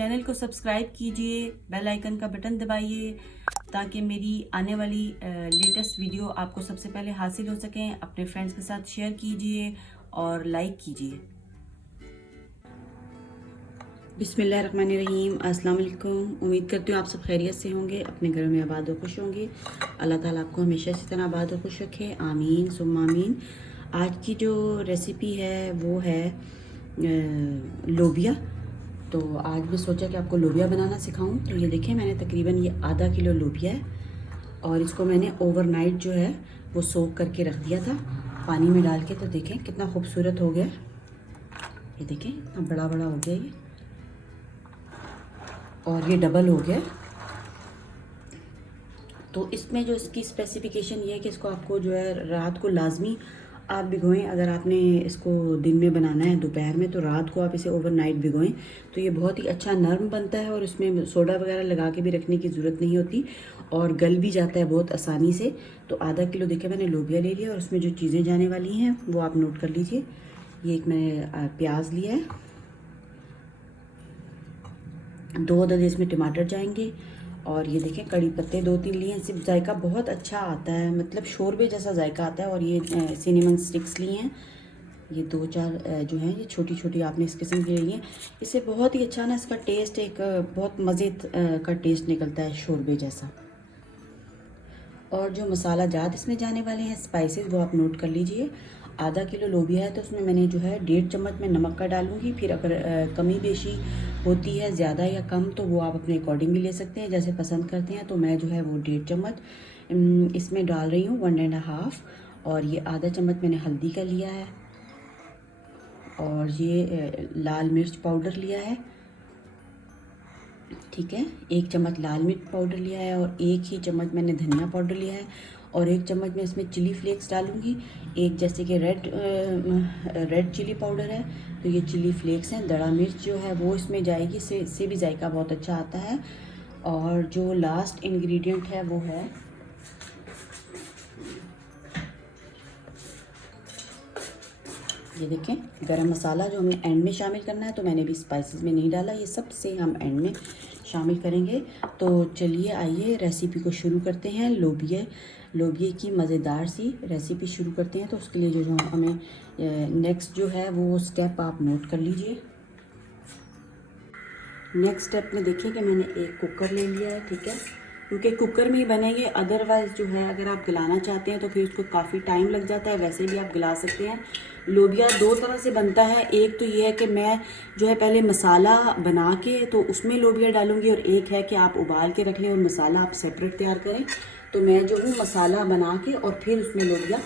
Channel को subscribe कीजिए, bell icon का बटन दबाइए ताकि मेरी आने वाली लेटेस्ट वीडियो आपको सबसे पहले हासिल हो सकें। अपने फ्रेंड्स के साथ शेयर कीजिए और लाइक कीजिए। बिस्मिल्लाहिर्रहमानिर्रहीम, अस्सलाम वालेकुम। उम्मीद करती हूँ आप सब खैरियत से होंगे, अपने घरों में आबाद और खुश होंगे। अल्लाह ताला आपको हमेशा इसी तरह आबाद और खुश रखे, आमीन सुम्मा आमीन। आज की जो रेसिपी है वो है लोबिया। तो आज मैं सोचा कि आपको लोबिया बनाना सिखाऊं। तो ये देखें, मैंने तकरीबन ये आधा किलो लोबिया है और इसको मैंने ओवरनाइट जो है वो सोक करके रख दिया था पानी में डाल के। तो देखें कितना खूबसूरत हो गया, ये देखें कितना बड़ा बड़ा हो गया ये, और ये डबल हो गया। तो इसमें जो इसकी स्पेसिफिकेशन ये है कि इसको आपको जो है रात को लाजमी आप भिगोएं। अगर आपने इसको दिन में बनाना है दोपहर में, तो रात को आप इसे ओवरनाइट भिगोएं। तो ये बहुत ही अच्छा नरम बनता है और इसमें सोडा वगैरह लगा के भी रखने की ज़रूरत नहीं होती और गल भी जाता है बहुत आसानी से। तो आधा किलो देखे मैंने लोबिया ले लिया और उसमें जो चीज़ें जाने वाली हैं वो आप नोट कर लीजिए। ये एक मैंने प्याज लिया है, 2 अदद इसमें टमाटर जाएंगे, और ये देखें कड़ी पत्ते 2-3 लिए हैं। सिर्फ जायका बहुत अच्छा आता है, मतलब शोरबे जैसा जायका आता है। और ये सिनेमन स्टिक्स लिए हैं, ये 2-4 जो हैं ये छोटी छोटी आपने इस किस्म की लिए हैं। इससे बहुत ही अच्छा ना इसका टेस्ट एक बहुत मज़े का टेस्ट निकलता है शोरबे जैसा। और जो मसाला जात इसमें जाने वाले हैं स्पाइसेस वो आप नोट कर लीजिए। आधा किलो लोबिया है तो उसमें मैंने जो है 1.5 चम्मच में नमक का डालूंगी। फिर अगर कमी बेशी होती है ज़्यादा या कम तो वो आप अपने अकॉर्डिंग भी ले सकते हैं, जैसे पसंद करते हैं। तो मैं जो है वो 1.5 चम्मच इसमें डाल रही हूँ, 1.5। और ये आधा चम्मच मैंने हल्दी का लिया है, और ये लाल मिर्च पाउडर लिया है, ठीक है। 1 चम्मच लाल मिर्च पाउडर लिया है और 1 ही चम्मच मैंने धनिया पाउडर लिया है, और 1 चम्मच मैं इसमें चिली फ्लेक्स डालूंगी। एक जैसे कि रेड चिली पाउडर है तो ये चिली फ्लेक्स हैं। दड़ा मिर्च जो है वो इसमें जाएगी, इससे भी जायका बहुत अच्छा आता है। और जो लास्ट इंग्रेडिएंट है वो है ये देखें गरम मसाला, जो हमें एंड में शामिल करना है। तो मैंने भी स्पाइसेस में नहीं डाला, ये सब से हम एंड में शामिल करेंगे। तो चलिए आइए रेसिपी को शुरू करते हैं। लोबिये की मज़ेदार सी रेसिपी शुरू करते हैं। तो उसके लिए जो हमें नेक्स्ट जो है वो स्टेप आप नोट कर लीजिए। नेक्स्ट स्टेप में देखिए कि मैंने एक कुकर ले लिया है, ठीक है, क्योंकि कुकर में ही बनेंगे। अदरवाइज़ जो है अगर आप गलाना चाहते हैं तो फिर उसको काफ़ी टाइम लग जाता है। वैसे भी आप गला सकते हैं। लोबिया 2 तरह से बनता है। एक तो ये है कि मैं जो है पहले मसाला बना के तो उसमें लोबिया डालूंगी, और एक है कि आप उबाल के रख लें और मसाला आप सेपरेट तैयार करें। तो मैं जो हूँ मसाला बना के और फिर उसमें लोबिया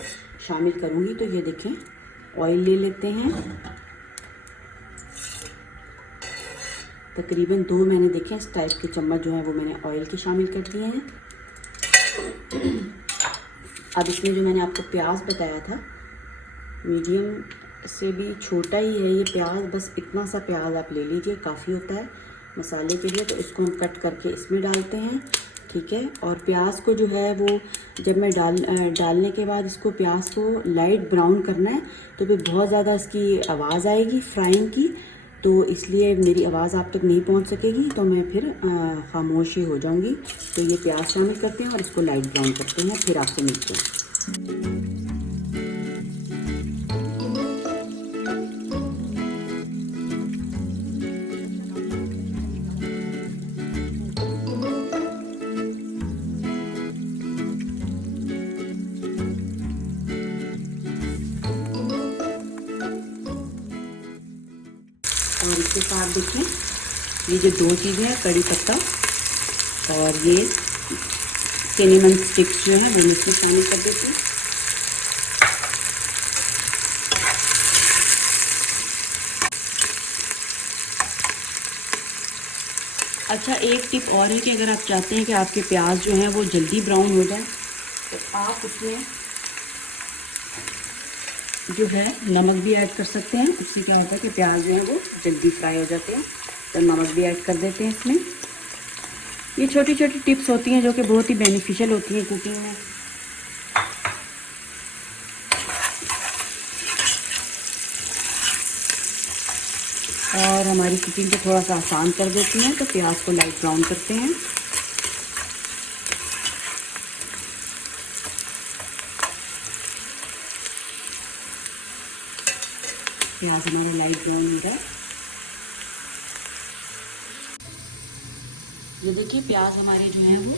शामिल करूँगी। तो ये देखें ऑयल ले लेते हैं, तकरीबन 2 मैंने देखे इस टाइप के चम्मच जो है वो मैंने ऑयल के शामिल कर दिए हैं। अब इसमें जो मैंने आपको प्याज बताया था, मीडियम से भी छोटा ही है ये प्याज, बस इतना सा प्याज आप ले लीजिए, काफ़ी होता है मसाले के लिए। तो इसको हम कट करके इसमें डालते हैं, ठीक है। और प्याज को जो है वो जब मैं डालने के बाद इसको प्याज को लाइट ब्राउन करना है, तो फिर बहुत ज़्यादा इसकी आवाज़ आएगी फ्राइंग की, तो इसलिए मेरी आवाज़ आप तक नहीं पहुंच सकेगी, तो मैं फिर खामोश ही हो जाऊंगी। तो ये प्याज शामिल करते हैं और इसको लाइट ब्राउन करते हैं, फिर आपसे मिलते हैं। और इसके साथ देखिए ये जो 2 चीज़ें हैं, कड़ी पत्ता और ये सिनेमन स्टिक्स जो है मैंने इसमें शामिल कर देती हूँ। अच्छा, एक टिप और है कि अगर आप चाहते हैं कि आपके प्याज जो हैं वो जल्दी ब्राउन हो जाए, तो आप उसमें जो है नमक भी ऐड कर सकते हैं। उससे क्या होता है कि प्याज जो है वो जल्दी फ्राई हो जाते हैं। तो नमक भी ऐड कर देते हैं इसमें। ये छोटी छोटी टिप्स होती हैं जो कि बहुत ही बेनिफिशियल होती हैं कुकिंग में। और हमारी कुकिंग को थोड़ा सा आसान कर देती हैं। तो प्याज को लाइट ब्राउन करते हैं। प्याज हमारा लाइट ब्राउन हो रहा है। ये देखिए प्याज हमारे जो है वो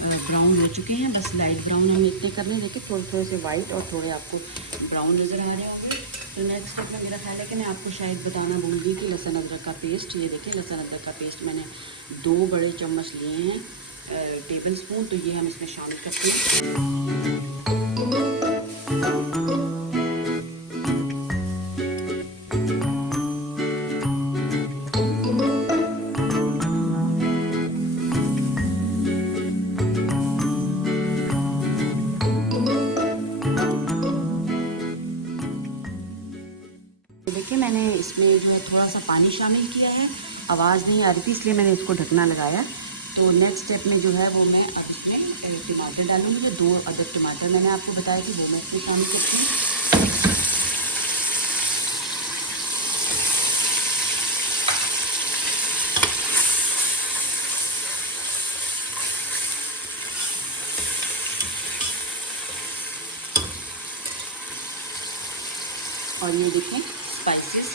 ब्राउन हो चुके हैं। बस लाइट ब्राउन हमें इतने करने। देखिए थोड़े थोड़े से वाइट और थोड़े आपको ब्राउन नज़र आ रहे होंगे। तो नेक्स्ट स्टेप में मेरा ख्याल है कि मैं आपको शायद बताना भूल गई कि लहसुन अदरक का पेस्ट, ये देखिए लहसुन अदरक का पेस्ट मैंने 2 बड़े चम्मच लिए हैं, टेबल स्पून। तो ये हम इसमें शामिल करते हैं। देखिए मैंने इसमें जो है थोड़ा सा पानी शामिल किया है। आवाज़ नहीं आ रही थी इसलिए मैंने इसको ढकना लगाया। तो नेक्स्ट स्टेप में जो है वो मैं अब इसमें टमाटर डालूँगी। तो 2 अदद टमाटर मैंने आपको बताया कि वो मैं इसमें शामिल करती हूँ। और ये देखें स्पाइसेस,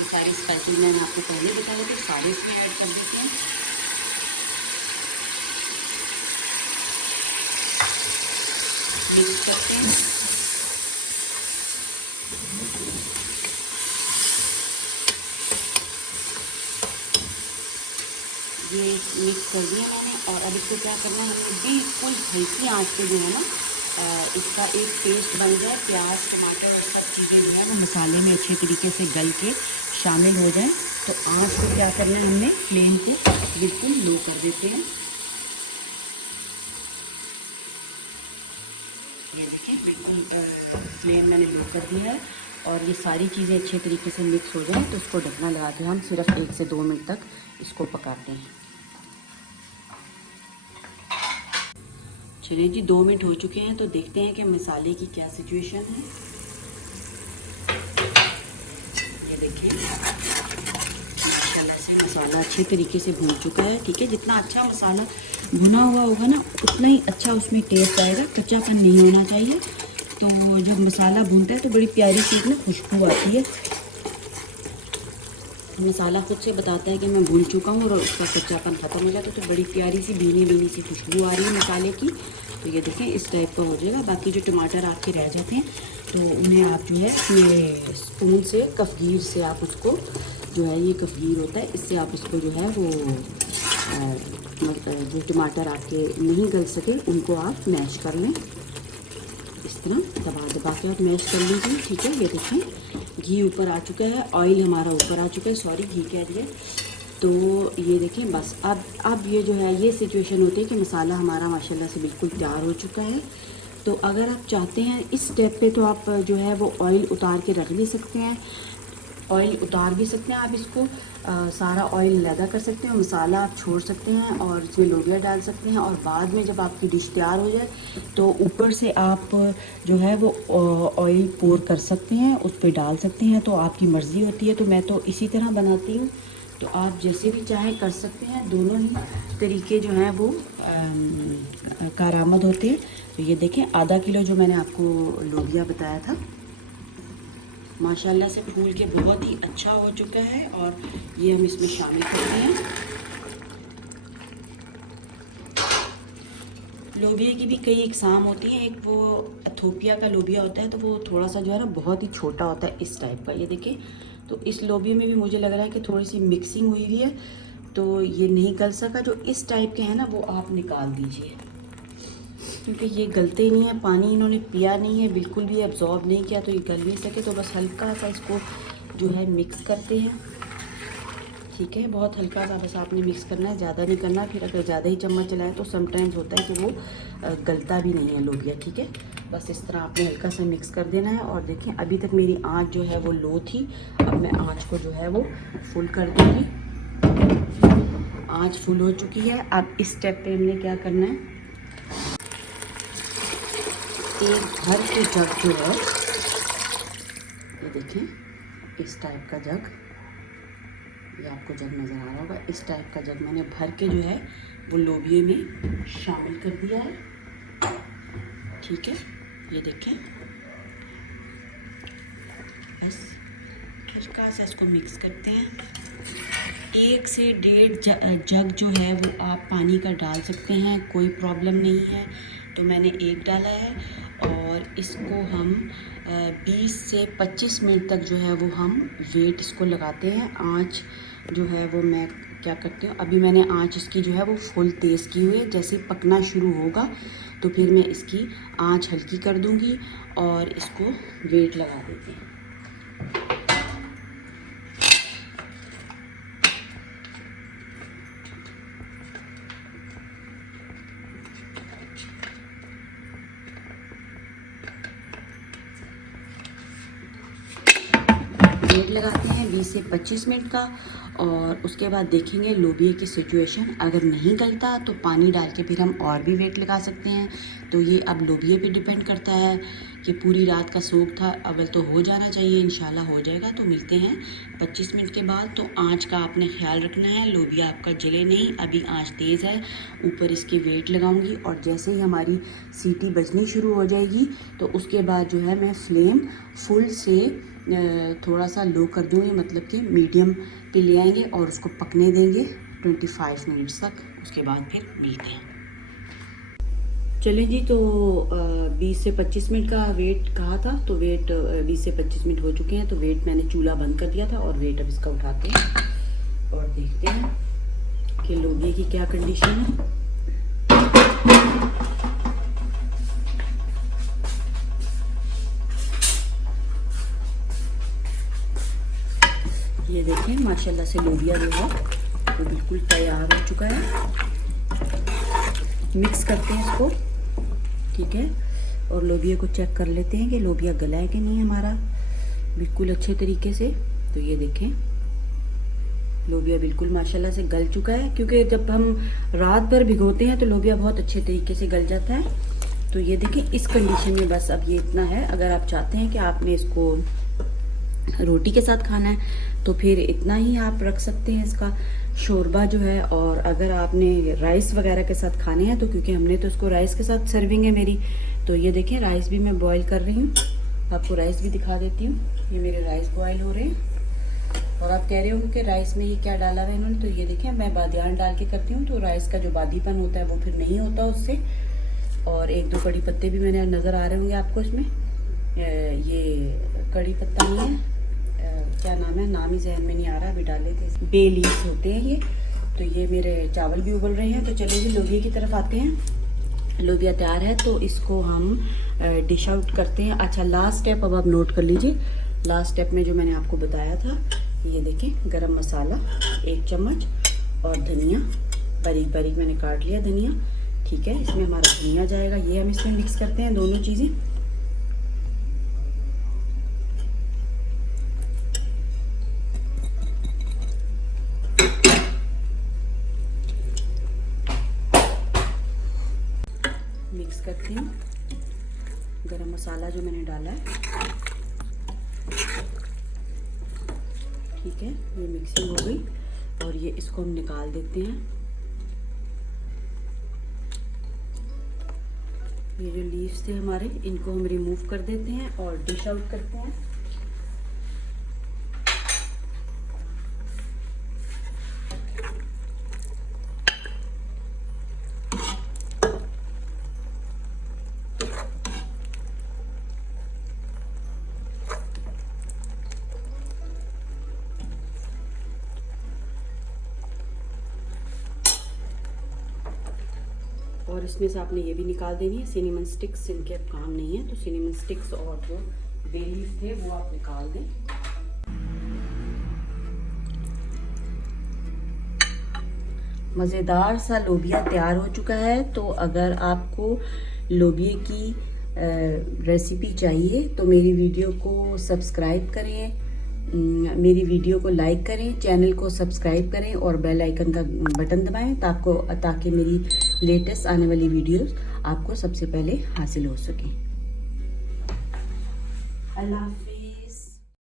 ये सारे स्पाइसेस मैंने आपको पहले बताया थे, सारे इसमें ऐड कर देते हैं। मिक्स करते हैं। ये मिक्स कर दिया मैंने। और अब इसको क्या करना है, हमने बिल्कुल हल्की आंच पे जो है ना इसका एक पेस्ट बन जाए। प्याज टमाटर और सब चीज़ें जो है वो मसाले में अच्छे तरीके से गल के शामिल हो जाए। तो आंच को क्या करना है, हमने फ्लेम को बिल्कुल लो कर देते हैं। ये देखिए बिल्कुल फ्लेम मैंने लो कर दिया है। और ये सारी चीज़ें अच्छे तरीके से मिक्स हो जाए तो उसको ढकना लगा के हम सिर्फ 1 से 2 मिनट तक इसको पकाते हैं। चलिए जी 2 मिनट हो चुके हैं। तो देखते हैं कि मसाले की क्या सिचुएशन है। ये देखिए माशाल्लाह से मसाला अच्छे तरीके से भून चुका है। ठीक है, जितना अच्छा मसाला भुना हुआ होगा ना उतना ही अच्छा उसमें टेस्ट आएगा, कच्चापन नहीं होना चाहिए। तो जब मसाला भूनता है तो बड़ी प्यारी सी एक ना खुशबू आती है। मसाला खुद से बताता है कि मैं भून चुका हूँ और उसका कच्चापन ख़त्म हो जाता है। तो बड़ी प्यारी सी भीनी भीनी सी खुशबू आ रही है मसाले की। तो ये देखें इस टाइप का हो जाएगा। बाकी जो टमाटर आपके रह जाते हैं तो उन्हें आप जो है ये स्पून से, कफगीर से आप उसको जो है, ये कफगीर होता है, इससे आप इसको जो है वो जो टमाटर आपके नहीं गल सके उनको आप मैश कर लें। इस तरह दबा दबा के आप मैश कर लीजिए। ठीक है, ये देखें घी ऊपर आ चुका है, ऑयल हमारा ऊपर आ चुका है, सॉरी घी कह दिया। तो ये देखें बस अब ये जो है ये सिचुएशन होती है कि मसाला हमारा माशाल्लाह से बिल्कुल तैयार हो चुका है। तो अगर आप चाहते हैं इस स्टेप पे तो आप जो है वो ऑयल उतार के रख भी सकते हैं, ऑयल उतार भी सकते हैं आप इसको, सारा ऑयल लगा कर सकते हैं, मसाला आप छोड़ सकते हैं और इसमें लोबिया डाल सकते हैं। और बाद में जब आपकी डिश तैयार हो जाए तो ऊपर से आप जो है वो ऑयल पोर कर सकते हैं, उस पर डाल सकते हैं। तो आपकी मर्ज़ी होती है। तो मैं तो इसी तरह बनाती हूँ। तो आप जैसे भी चाहें कर सकते हैं। दोनों ही तरीके जो हैं वो कारआमद होते हैं। तो ये देखें आधा किलो जो मैंने आपको लोबिया बताया था माशाल्लाह से फूल के बहुत ही अच्छा हो चुका है। और ये हम इसमें शामिल करते हैं। लोबिया की भी कई इकसाम होती हैं। एक वो एथोपिया का लोबिया होता है तो वो थोड़ा सा जो है ना बहुत ही छोटा होता है इस टाइप का। ये देखिए तो इस लोबिया में भी मुझे लग रहा है कि थोड़ी सी मिक्सिंग हुई हुई है तो ये नहीं गल सका। जो इस टाइप के हैं ना वो आप निकाल दीजिए क्योंकि ये गलते ही नहीं है, पानी इन्होंने पिया नहीं है, बिल्कुल भी एब्जॉर्ब नहीं किया तो ये गल नहीं सके। तो बस हल्का सा इसको जो है मिक्स करते हैं। ठीक है, बहुत हल्का सा बस आपने मिक्स करना है, ज़्यादा नहीं करना। फिर अगर ज़्यादा ही चम्मच चलाएं तो समटाइम्स होता है कि वो गलता भी नहीं है लोबिया। ठीक है, बस इस तरह आपने हल्का सा मिक्स कर देना है। और देखिए अभी तक मेरी आँच जो है वो लो थी, अब मैं आँच को जो है वो फुल कर दूँगी। आँच फुल हो चुकी है। अब इस स्टेप पे हमने क्या करना है, एक भर के जग जो है ये देखें इस टाइप का जग, ये आपको जग नज़र आ रहा होगा, इस टाइप का जग मैंने भर के जो है वो लोबिये में शामिल कर दिया है। ठीक है, ये देखें, बस हल्का सा इसको मिक्स करते हैं। 1 से 1.5 जग जो है वो आप पानी का डाल सकते हैं, कोई प्रॉब्लम नहीं है। तो मैंने 1 डाला है और इसको हम 20 से 25 मिनट तक जो है वो हम वेट इसको लगाते हैं। आँच जो है वो मैं क्या करती हूँ, अभी मैंने आँच इसकी जो है वो फुल तेज़ की हुई है। जैसे पकना शुरू होगा तो फिर मैं इसकी आँच हल्की कर दूँगी और इसको वेट लगा देते हैं। वेट लगाते हैं 20 से 25 मिनट का और उसके बाद देखेंगे लोबिये की सिचुएशन। अगर नहीं गलता तो पानी डाल के फिर हम और भी वेट लगा सकते हैं। तो ये अब लोबिये पे डिपेंड करता है कि पूरी रात का सोख था, अव्वल तो हो जाना चाहिए, इंशाल्लाह हो जाएगा। तो मिलते हैं 25 मिनट के बाद। तो आँच का आपने ख्याल रखना है, लोबिया आपका जले नहीं। अभी आँच तेज़ है, ऊपर इसके वेट लगाऊंगी और जैसे ही हमारी सीटी बजनी शुरू हो जाएगी तो उसके बाद जो है मैं फ्लेम फुल से थोड़ा सा लो कर दूँगी, मतलब कि मीडियम पे ले आएंगे और उसको पकने देंगे 25 मिनट्स तक। उसके बाद फिर मिलते हैं। चलें जी, तो 20 से 25 मिनट का वेट कहा था, तो वेट 20 से 25 मिनट हो चुके हैं। तो वेट मैंने चूल्हा बंद कर दिया था और वेट अब इसका उठाते हैं और देखते हैं कि लोबिये की क्या कंडीशन है। ये देखें, माशाल्लाह से लोबिया जो है वो बिल्कुल तैयार हो चुका है। मिक्स करते हैं इसको, ठीक है, और लोबिया को चेक कर लेते हैं कि लोबिया गला है कि नहीं हमारा बिल्कुल अच्छे तरीके से। तो ये देखें, लोबिया बिल्कुल माशाल्लाह से गल चुका है, क्योंकि जब हम रात भर भिगोते हैं तो लोबिया बहुत अच्छे तरीके से गल जाता है। तो ये देखें, इस कंडीशन में बस अब ये इतना है। अगर आप चाहते हैं कि आपने इसको रोटी के साथ खाना है तो फिर इतना ही आप रख सकते हैं इसका शोरबा जो है। और अगर आपने राइस वगैरह के साथ खाने हैं तो, क्योंकि हमने तो इसको राइस के साथ सर्विंग है मेरी, तो ये देखें राइस भी मैं बॉईल कर रही हूँ। आपको राइस भी दिखा देती हूँ। ये मेरे राइस बॉईल हो रहे हैं। और आप कह रहे होंगे कि राइस में ये क्या डाला है इन्होंने, तो ये देखें मैं बादियान डाल के करती हूँ, तो राइस का जो बादीपन होता है वो फिर नहीं होता उससे। और 1-2 कड़ी पत्ते भी मैंने नज़र आ रहे होंगे आपको इसमें। ये कड़ी पत्ता नहीं है, क्या नाम है, नाम ही जहन में नहीं आ रहा, अभी डाले थे, बे लीव्स होते हैं ये। तो ये मेरे चावल भी उबल रहे हैं। तो चलिए जी लोबिया की तरफ आते हैं। लोबिया तैयार है तो इसको हम डिश आउट करते हैं। अच्छा, लास्ट स्टेप अब आप नोट कर लीजिए। लास्ट स्टेप में जो मैंने आपको बताया था, ये देखें, गरम मसाला 1 चम्मच और धनिया बारीक बारीक मैंने काट लिया धनिया, ठीक है। इसमें हमारा धनिया जाएगा, ये हम इसमें मिक्स करते हैं दोनों चीज़ें। मिक्स करती हूँ गरम मसाला जो मैंने डाला है, ठीक है। ये मिक्सिंग हो गई और ये इसको हम निकाल देते हैं। ये जो लीव्स थे हमारे, इनको हम रिमूव कर देते हैं और डिश आउट करते हैं। और इसमें से आपने ये भी निकाल देनी है सिनेमन स्टिक्स, इनके अब काम नहीं है। तो सिनेमन स्टिक्स और जो बे लीफ थे वो आप निकाल दें। मज़ेदार सा लोबिया तैयार हो चुका है। तो अगर आपको लोबिया की रेसिपी चाहिए तो मेरी वीडियो को सब्सक्राइब करें, मेरी वीडियो को लाइक करें, चैनल को सब्सक्राइब करें और बेल आइकन का बटन दबाएं ताकि मेरी लेटेस्ट आने वाली वीडियोस आपको सबसे पहले हासिल हो सकें। अल्लाह हाफ़िज़।